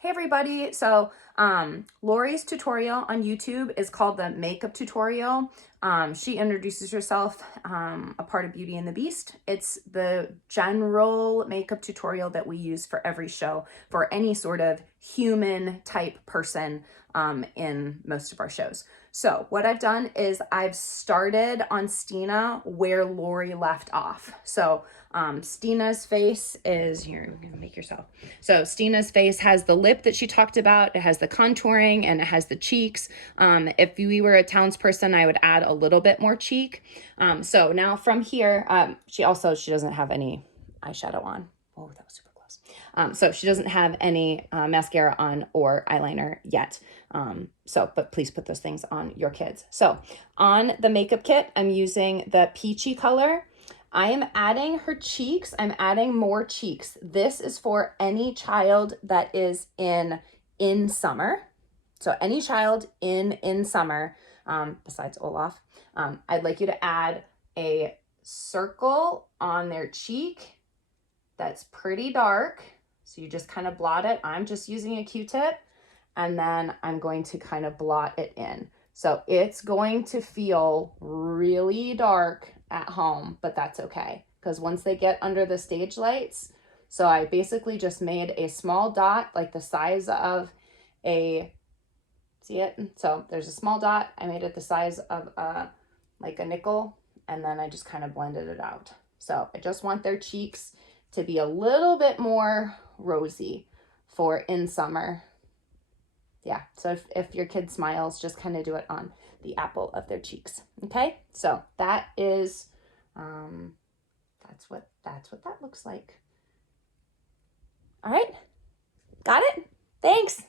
Hey everybody, Lori's tutorial on YouTube is called the makeup tutorial. She introduces herself, a part of Beauty and the Beast. It's the general makeup tutorial that we use for every show for any sort of human type person in most of our shows. So what I've done is I've started on Stina where Lori left off. So Stina's face is, here, you're gonna make yourself. So Stina's face has the lip that she talked about, it has the contouring, and it has the cheeks. If we were a townsperson, I would add a little bit more cheek. So now from here, she doesn't have any eyeshadow on. Oh, that was super close. So she doesn't have any mascara on or eyeliner yet. But please put those things on your kids. So on the makeup kit, I'm using the peachy color. I am adding her cheeks. I'm adding more cheeks. This is for any child that is in summer. So any child in summer, besides Olaf, I'd like you to add a circle on their cheek that's pretty dark. So you just kind of blot it. I'm just using a Q-tip, and then I'm going to kind of blot it in. So it's going to feel really dark at home, but that's okay, because once they get under the stage lights, so I basically just made a small dot like the size of a, see it? So there's a small dot. I made it the size of like a nickel, and then I just kind of blended it out. So I just want their cheeks to be a little bit more rosy for in summer. Yeah, so if your kid smiles, just kind of do it on the apple of their cheeks. Okay, so that is, that's what that looks like. All right, got it? Thanks.